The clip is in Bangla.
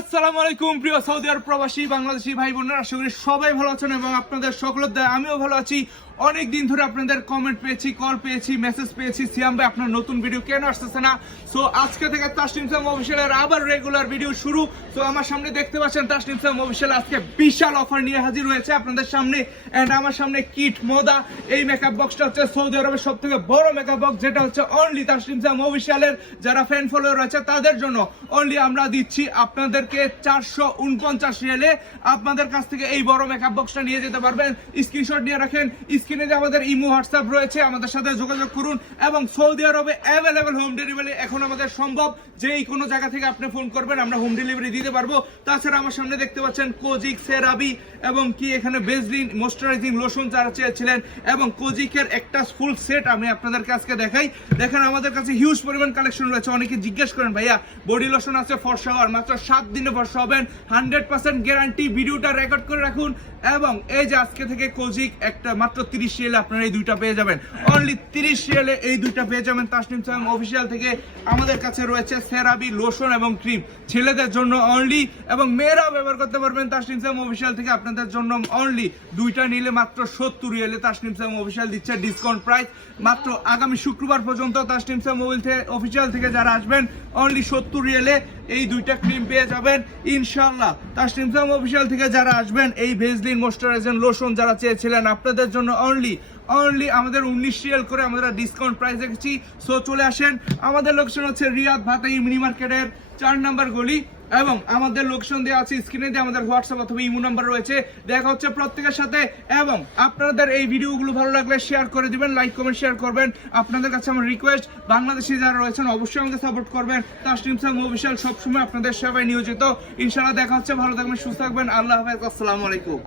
আসসালামু আলাইকুম প্রিয় সৌদি আরব প্রবাসী বাংলাদেশি ভাই বোনেরা, আশা করি সবাই ভালো আছেন এবং আপনাদের সকলের দয়ায় আমিও ভালো আছি। অনেক দিন ধরে আপনাদের কমেন্ট পেয়েছি, কল পেয়েছি, মেসেজ পেয়েছি, সিয়াম ভাই আপনার নতুন ভিডিও কেন আসতেছে না। সো আজকে থেকে তাসনিম সাম অফিসিয়ালের আবার রেগুলার ভিডিও শুরু। তো আমার সামনে দেখতে পাচ্ছেন তাসনিম সাম অফিসিয়াল আজকে বিশাল অফার নিয়ে হাজির হয়েছে আপনাদের সামনে। এন্ড আমার সামনে কিট মোদা, এই মেকআপ বক্সটা হচ্ছে সৌদি আরবের সব থেকে বড় মেকআপ বক্স, যেটা হচ্ছে অনলি তাসনিম সাম অফিসিয়ালের যারা ফ্যান ফলোয়ার রয়েছে তাদের জন্য অনলি আমরা দিচ্ছি আপনাদেরকে 449 রিয়ালে আপনাদের কাছ থেকে এই বড় মেকআপ বক্সটা নিয়ে যেতে পারবেন। স্ক্রিনশট নিয়ে রাখেন, স্ক্রিনে যে আমাদের ইমো হোয়াটসঅ্যাপ রয়েছে আমাদের সাথে যোগাযোগ করুন। এবং সৌদি আরবে অ্যাভেলেবল হোম ডেলিভারি এখন আমাদের সম্ভব, যেই কোনো জায়গা থেকে আপনি ফোন করবেন আমরা হোম ডেলিভারি দিতে পারবো। তাছাড়া আমার সামনে দেখতে পাচ্ছেন কোজিক, সেরাবি এবং কি এখানে বেসলিন ময়েশ্চারাইজিং লোশন যারা চেয়েছিলেন এবং কোজিকের একটা ফুল সেট আমি আপনাদেরকে আজকে দেখাই। দেখেন আমাদের কাছে হিউজ পরিমাণ কালেকশন রয়েছে। অনেকে জিজ্ঞেস করেন ভাইয়া বডি লোশন আছে ফর্সা হওয়ার, মাত্র 7 দিনে ফর্সা হবেন, 100% গ্যারান্টি। ভিডিওটা রেকর্ড করে রাখুন এবং এই যে আজকে থেকে কোজিক একটা মাত্র 30 রিয়ালে আপনারা এই দুইটা পেয়ে যাবেন। অনলি 30 রিয়ালে এই দুইটা পেয়ে যাবেন তাসনিম সাম অফিসিয়াল থেকে। আমাদের কাছে রয়েছে সেরাবি লোশন এবং ক্রিম, ছেলেদের জন্য অনলি এবং মেয়েরাও ব্যবহার করতে পারবেন তাসনিম সাম অফিসিয়াল থেকে। আপনাদের জন্য অনলি দুইটা নিলে মাত্র 70 রিয়ালে তাসনিম সাম অফিসিয়াল দিচ্ছে ডিসকাউন্ট প্রাইস। মাত্র আগামী শুক্রবার পর্যন্ত তাসনিম সাম অফিসিয়াল থেকে যারা আসবেন অনলি 70 রিয়ালে এই দুইটা ক্রিম পেয়ে যাবেন ইনশাআল্লাহ। তাসনিম সাম অফিসিয়াল থেকে যারা আসবেন এই ভেজলিন ময়েশ্চারাইজিং লোশন যারা চেয়েছিলেন আপনাদের জন্য অনলি আমাদের 19 রিয়াল করে আমরা ডিসকাউন্ট প্রাইস রেখেছি। সো চলে আসেন। আমাদের লোকেশন হচ্ছে রিয়াদ ভাতাই মিনি মার্কেটের 4 নম্বর গলি এবং আমাদের লোকেশন দেওয়া আছে স্ক্রিনে দিয়ে, আমাদের হোয়াটসঅ্যাপ অথবা ইমো নাম্বার রয়েছে। দেখা হচ্ছে প্রত্যেকের সাথে এবং আপনাদের এই ভিডিওগুলো ভালো লাগলে শেয়ার করে দিবেন, লাইক কমেন্ট শেয়ার করবেন। আপনাদের কাছে আমার রিকোয়েস্ট, বাংলাদেশি যারা রয়েছেন অবশ্যই আমাকে সাপোর্ট করবেন। তাসনিম সাম অফিসিয়াল সবসময় আপনাদের সেবায় নিয়োজিত। ইনশাআল্লাহ দেখা হচ্ছে, ভালো থাকবেন, সুস্থ থাকবেন, আল্লাহ হাফেজ, আসসালামু আলাইকুম।